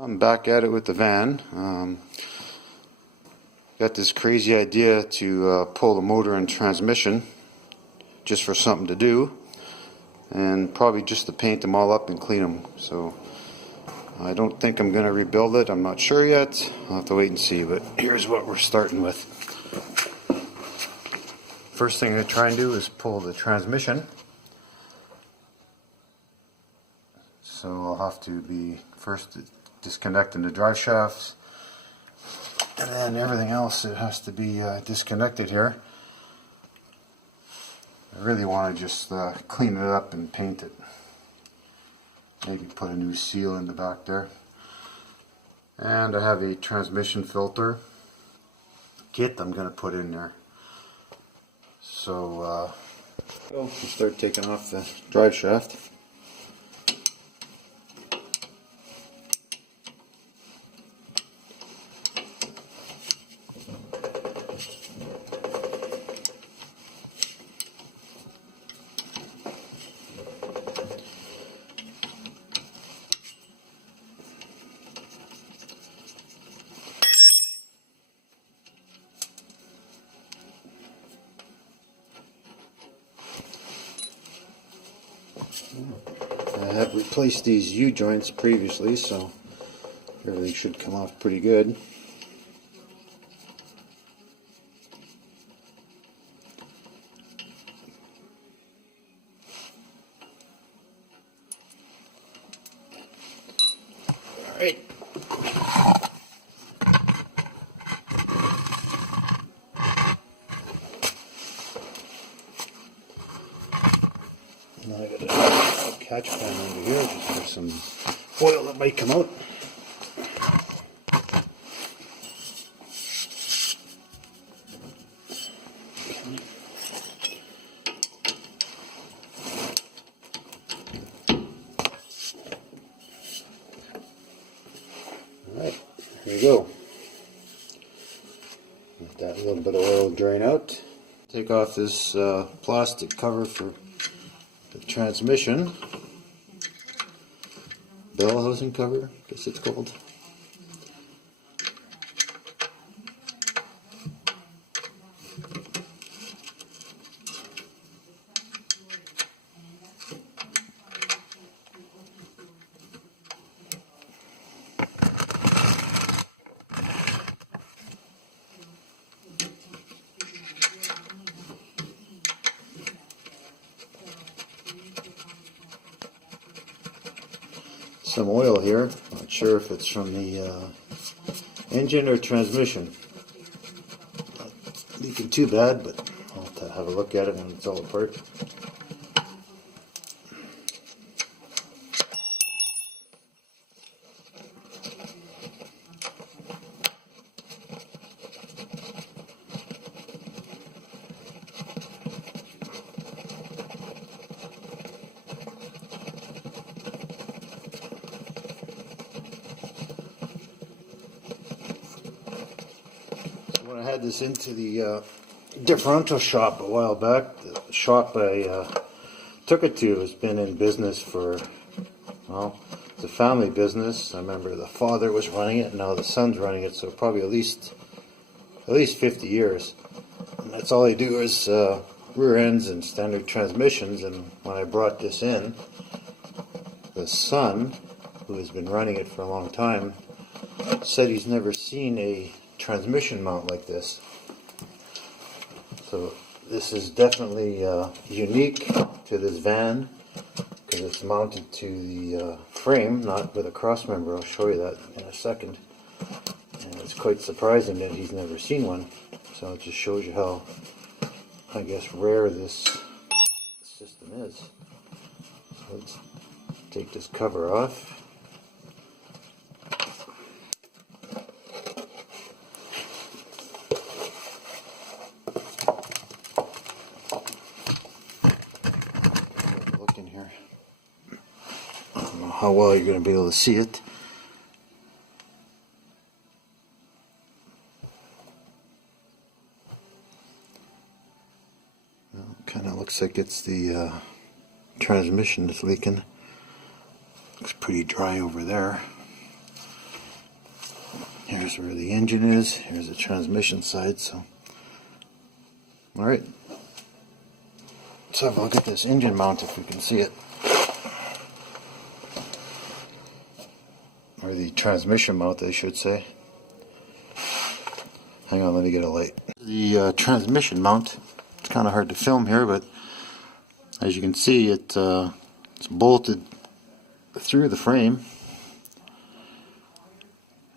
I'm back at it with the van. Got this crazy idea to pull the motor and transmission just for something to do, and probably just to paint them all up and clean them. So I don't think I'm going to rebuild it. I'm not sure yet. I'll have to wait and see, but here's what we're starting with. First thing I'm going to try and do is pull the transmission. So I'll have to be first disconnecting the drive shafts, and then everything else it has to be disconnected here. I really want to just clean it up and paint it. Maybe put a new seal in the back there. And I have a transmission filter kit I'm going to put in there. So we'll start taking off the drive shaft. I have replaced these U-joints previously, so everything should come off pretty good. Alright. Now I got a catch pan over here just for some oil that might come out. Alright, here we go. Let that little bit of oil drain out. Take off this plastic cover for the transmission. Bell housing cover, I guess it's called. Some oil here, not sure if it's from the engine or transmission. Not leaking too bad, but I'll have to have a look at it when it's all apart. When I had this into the differential shop a while back, the shop I took it to has been in business for, well, it's a family business. I remember the father was running it, and now the son's running it, so probably at least 50 years. And that's all they do is rear ends and standard transmissions. And when I brought this in, the son, who has been running it for a long time, said he's never seen a transmission mount like this. So this is definitely unique to this van because it's mounted to the frame, not with a cross member. I'll show you that in a second. And it's quite surprising that he's never seen one. So it just shows you how, I guess, rare this system is. So let's take this cover off. Look in here. I don't know how well you're going to be able to see it. Kind of looks like it's the transmission that's leaking. Looks pretty dry over there. Here's where the engine is. Here's the transmission side. So, all right. Let's have a look at this engine mount if we can see it. Or the transmission mount, I should say. Hang on, let me get a light. The transmission mount. It's kind of hard to film here, but as you can see, it's bolted through the frame,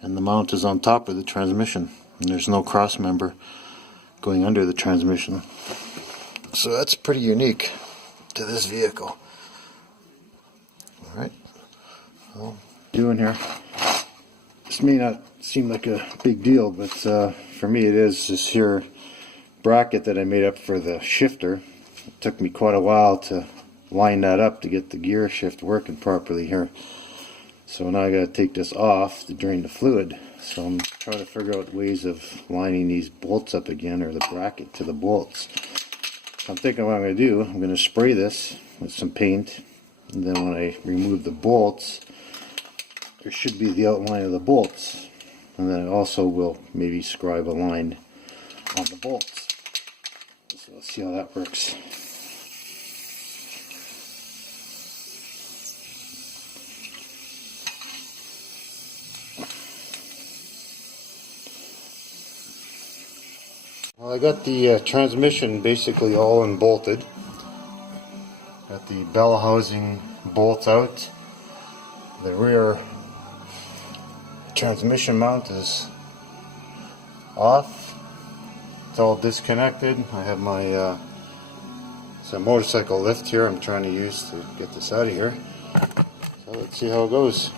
and the mount is on top of the transmission, and there's no cross member going under the transmission. So that's pretty unique to this vehicle. Alright, well, doing here. This may not seem like a big deal, but for me it is. This here bracket that I made up for the shifter. It took me quite a while to line that up to get the gear shift working properly here. So now I got to take this off to drain the fluid. So I'm trying to figure out ways of lining these bolts up again, or the bracket to the bolts. I'm thinking what I'm going to do, I'm going to spray this with some paint, and then when I remove the bolts, there should be the outline of the bolts, and then I also will maybe scribe a line on the bolts. So let's see how that works. Well, I got the transmission basically all unbolted. Got the bell housing bolts out. The rear transmission mount is off. It's all disconnected. I have my it's a motorcycle lift here I'm trying to use to get this out of here. So let's see how it goes.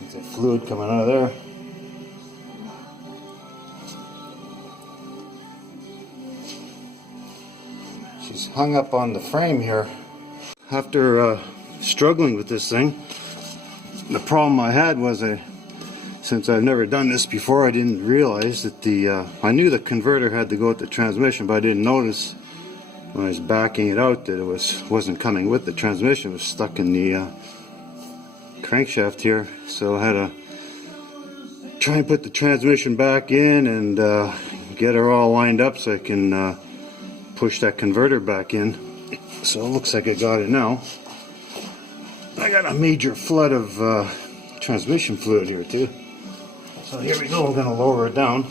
There's that fluid coming out of there. She's hung up on the frame here. After struggling with this thing, the problem I had was since I've never done this before, I didn't realize that I knew the converter had to go with the transmission, but I didn't notice when I was backing it out that it wasn't coming with the transmission. It was stuck in the crankshaft here, so I had to try and put the transmission back in and get her all lined up so I can push that converter back in. So it looks like I got it now. I got a major flood of transmission fluid here too. So here we go, we're going to lower it down.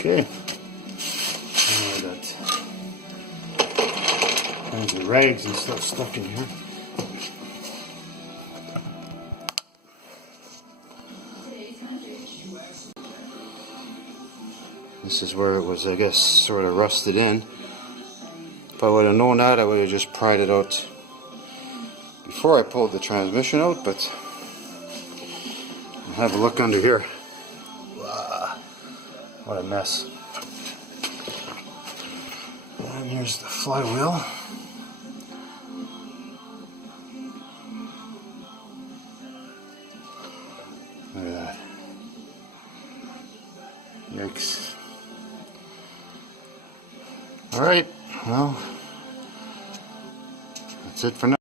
Okay. I got kinds of rags and stuff stuck in here. This is where it was, I guess, sort of rusted in. If I would have known that, I would have just pried it out before I pulled the transmission out, but I'll have a look under here. Wow, what a mess. And here's the flywheel. Look at that. Yikes. Alright, well, that's it for now.